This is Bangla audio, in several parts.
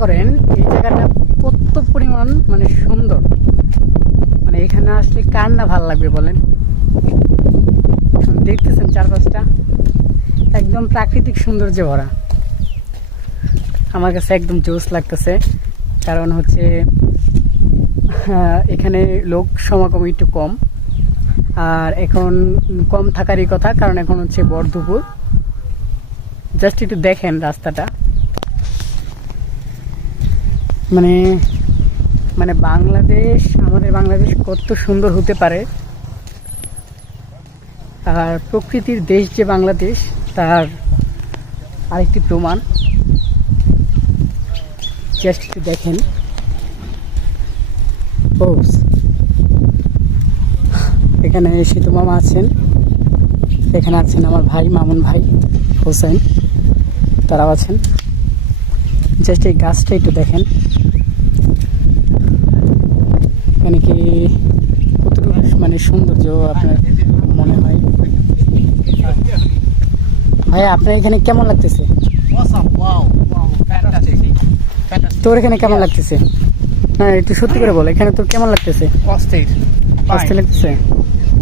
করেন এই জায়গাটা কত পরিমাণ মানে সুন্দর, মানে এখানে আসলে কার না ভালো লাগবে বলেন। দেখতেছেন চারপাশটা একদম প্রাকৃতিক সৌন্দর্যে ভরা, আমার কাছে একদম জোস লাগতেছে। কারণ হচ্ছে এখানে লোক সমাগম একটু কম, আর এখন কম থাকারই কথা, কারণ এখন হচ্ছে ভর দুপুর। জাস্ট একটু দেখেন রাস্তাটা, মানে মানে বাংলাদেশ, আমাদের বাংলাদেশ কত সুন্দর হতে পারে, আর প্রকৃতির দেশ যে বাংলাদেশ তার আরেকটি প্রমাণ। জাস্ট একটু দেখেন। এখানে সিতু মামা আছেন, এখানে আছেন আমার ভাই মামুন ভাই, হোসেন, তারাও আছেন। জাস্ট এই গাছটা একটু দেখেন, এখানে কি কতটুকু মানে সৌন্দর্য আপনার মনে হয়। ভাই আপনার এখানে কেমন লাগতেছে? তোর এখানে কেমন লাগতেছে? হ্যাঁ একটু সত্যি করে বল, এখানে তোর কেমন লাগতেছে? অস্থির লাগতেছে?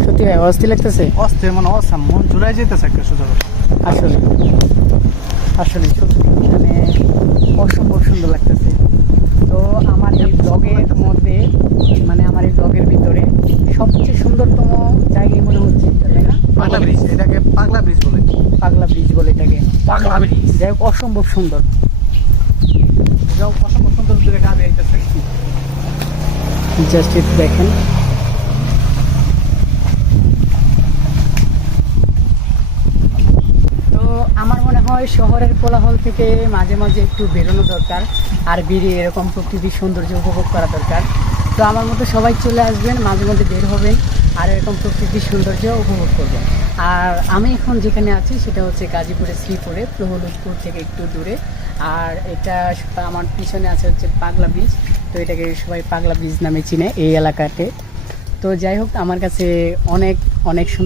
সত্যি ভাই অস্থির লাগতেছে? অস্থির মানে অসাম, মন জুড়াই যেতেছে একটা সোজা কথা। আসলে আসলে সত্যি মানে অসম্ভব সুন্দর লাগতেছে। তো আমার এই ব্লগের মধ্যে, মানে আমার এই ব্লগের ভিতরে সবচেয়ে সুন্দরতম জায়গায় মনে হচ্ছে এটা, তাই না? পাগলা ব্রিজ, এটাকে পাগলা ব্রিজ বলে। পাগলা ব্রিজ বলে এটাকে। পাগলা ব্রিজ যাই হোক অসম্ভব সুন্দর। অসম্ভব সুন্দর দূরে গাড়ি আইতেছে। জাস্ট একটু দেখেন। তো আমার মনে হয় শহরের কোলাহল থেকে মাঝে মাঝে একটু বেরোনো দরকার, আর বেরিয়ে এরকম প্রকৃতির সৌন্দর্য উপভোগ করা দরকার। তো আমার মতো সবাই চলে আসবেন, মাঝে মধ্যে বের হবেন, আর এরকম প্রকৃতির সৌন্দর্য উপভোগ করবেন। আর আমি এখন যেখানে আছি সেটা হচ্ছে গাজীপুরের শ্রীপুরে, প্রহ্লাদপুর থেকে একটু দূরে। আর এটা আমার পিছনে আছে হচ্ছে পাগলা ব্রিজ, তো এটাকে সবাই পাগলা ব্রিজ নামে চিনে এই এলাকাতে। তো যাই হোক আমার কাছে অনেক অনেক সুন্দর